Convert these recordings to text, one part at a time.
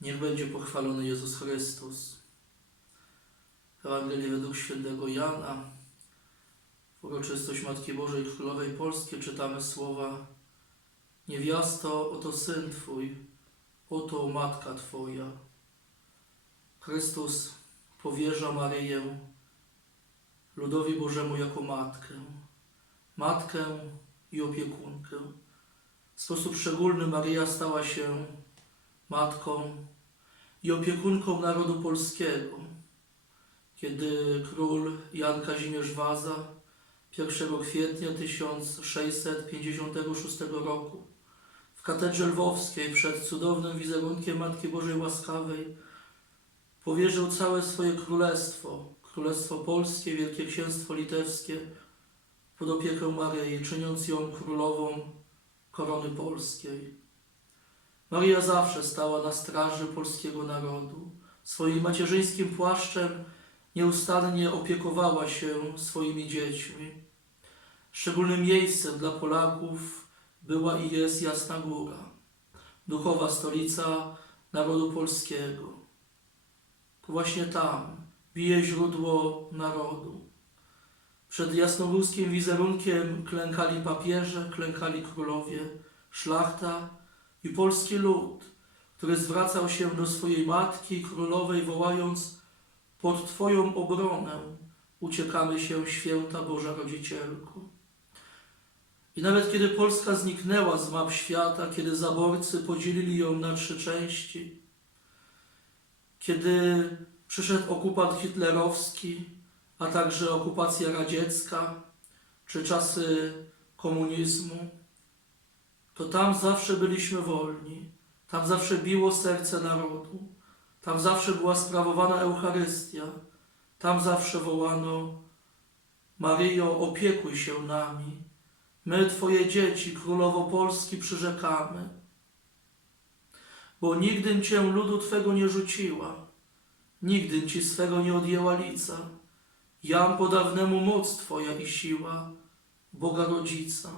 Niech będzie pochwalony Jezus Chrystus. Ewangelii według świętego Jana. W uroczystość Matki Bożej Królowej Polskiej czytamy słowa Niewiasto, oto Syn Twój, oto Matka Twoja. Chrystus powierza Maryję ludowi Bożemu jako matkę. Matkę i opiekunkę. W sposób szczególny Maryja stała się matką i opiekunką narodu polskiego, kiedy król Jan Kazimierz Waza 1 kwietnia 1656 roku w katedrze lwowskiej przed cudownym wizerunkiem Matki Bożej Łaskawej powierzył całe swoje królestwo, królestwo polskie, Wielkie Księstwo Litewskie pod opiekę Maryi, czyniąc ją królową korony polskiej. Maria zawsze stała na straży polskiego narodu. Swoim macierzyńskim płaszczem nieustannie opiekowała się swoimi dziećmi. Szczególnym miejscem dla Polaków była i jest Jasna Góra, duchowa stolica narodu polskiego. To właśnie tam bije źródło narodu. Przed jasnogórskim wizerunkiem klękali papieże, klękali królowie, szlachta i polski lud, który zwracał się do swojej matki królowej, wołając: Pod Twoją obronę uciekamy się, święta Boża Rodzicielku. I nawet kiedy Polska zniknęła z map świata, kiedy zaborcy podzielili ją na trzy części, kiedy przyszedł okupant hitlerowski, a także okupacja radziecka, czy czasy komunizmu, to tam zawsze byliśmy wolni, tam zawsze biło serce narodu, tam zawsze była sprawowana Eucharystia, tam zawsze wołano Maryjo, opiekuj się nami, my Twoje dzieci, Królowo Polski, przyrzekamy, bo nigdy Cię ludu Twego nie rzuciła, nigdy Ci swego nie odjęła lica, jam podawnemu moc Twoja i siła, Boga Rodzica.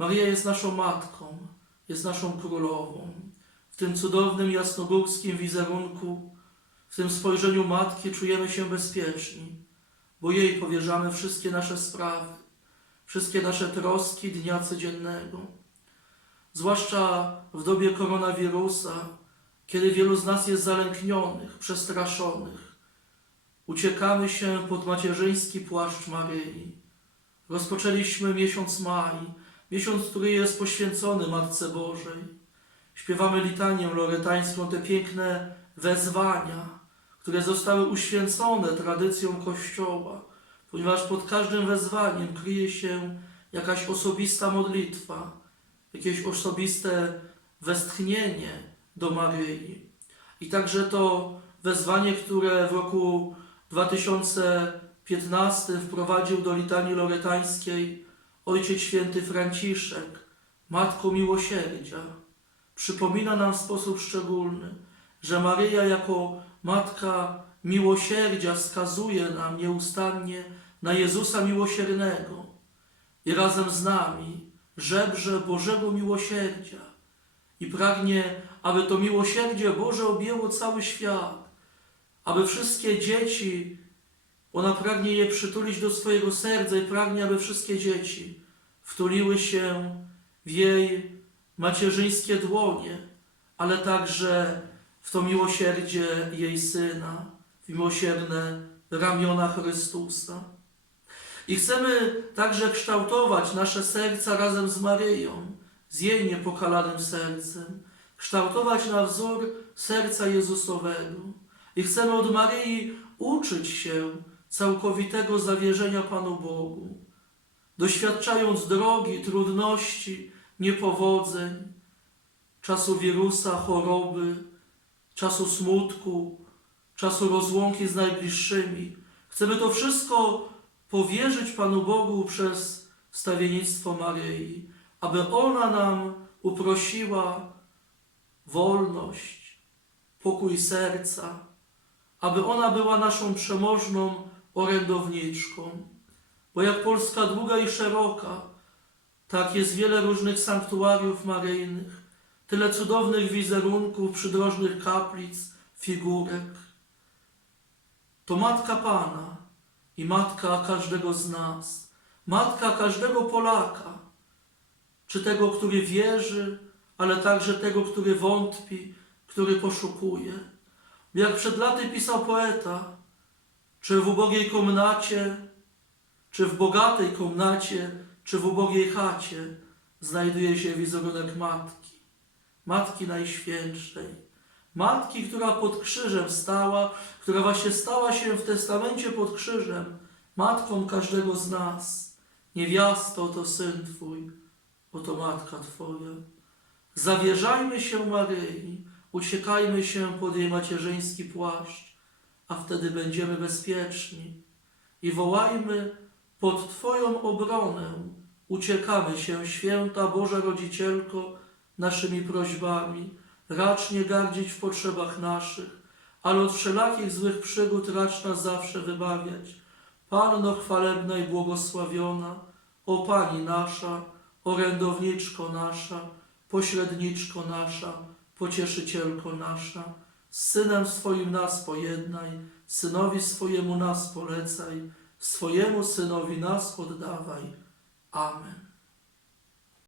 Maria jest naszą matką, jest naszą królową. W tym cudownym jasnogórskim wizerunku, w tym spojrzeniu matki czujemy się bezpieczni, bo jej powierzamy wszystkie nasze sprawy, wszystkie nasze troski dnia codziennego. Zwłaszcza w dobie koronawirusa, kiedy wielu z nas jest zalęknionych, przestraszonych. Uciekamy się pod macierzyński płaszcz Maryi. Rozpoczęliśmy miesiąc maj, miesiąc, który jest poświęcony Matce Bożej. Śpiewamy litanię loretańską, te piękne wezwania, które zostały uświęcone tradycją Kościoła, ponieważ pod każdym wezwaniem kryje się jakaś osobista modlitwa, jakieś osobiste westchnienie do Maryi. I także to wezwanie, które w roku 2015 wprowadził do litanii loretańskiej Ojciec Święty Franciszek, Matko Miłosierdzia, przypomina nam w sposób szczególny, że Maryja jako Matka Miłosierdzia wskazuje nam nieustannie na Jezusa Miłosiernego i razem z nami żebrze Bożego Miłosierdzia i pragnie, aby to miłosierdzie Boże objęło cały świat, aby wszystkie dzieci, ona pragnie je przytulić do swojego serca i pragnie, aby wszystkie dzieci wtuliły się w jej macierzyńskie dłonie, ale także w to miłosierdzie jej Syna, w miłosierne ramiona Chrystusa. I chcemy także kształtować nasze serca razem z Maryją, z jej niepokalanym sercem, kształtować na wzór serca Jezusowego. I chcemy od Maryi uczyć się całkowitego zawierzenia Panu Bogu, doświadczając drogi, trudności, niepowodzeń, czasu wirusa, choroby, czasu smutku, czasu rozłąki z najbliższymi. Chcemy to wszystko powierzyć Panu Bogu przez wstawiennictwo Maryi, aby ona nam uprosiła wolność, pokój serca, aby ona była naszą przemożną orędowniczką. Bo jak Polska długa i szeroka, tak jest wiele różnych sanktuariów maryjnych, tyle cudownych wizerunków, przydrożnych kaplic, figurek. To Matka Pana i Matka każdego z nas, Matka każdego Polaka, czy tego, który wierzy, ale także tego, który wątpi, który poszukuje. Jak przed laty pisał poeta, czy w ubogiej komnacie, czy w bogatej komnacie, czy w ubogiej chacie znajduje się wizerunek Matki, Matki Najświętszej. Matki, która pod krzyżem stała, która właśnie stała się w testamencie pod krzyżem, matką każdego z nas. Niewiasto to syn Twój, oto matka Twoja. Zawierzajmy się Maryi, uciekajmy się pod jej macierzyński płaszcz, a wtedy będziemy bezpieczni. I wołajmy pod Twoją obronę, uciekamy się, święta Boża Rodzicielko, naszymi prośbami. Racz nie gardzić w potrzebach naszych, ale od wszelakich złych przygód racz nas zawsze wybawiać. Panno chwalebna i błogosławiona, o Pani nasza, orędowniczko nasza, pośredniczko nasza, pocieszycielko nasza, z Synem swoim nas pojednaj, Synowi swojemu nas polecaj, swojemu Synowi nas oddawaj. Amen.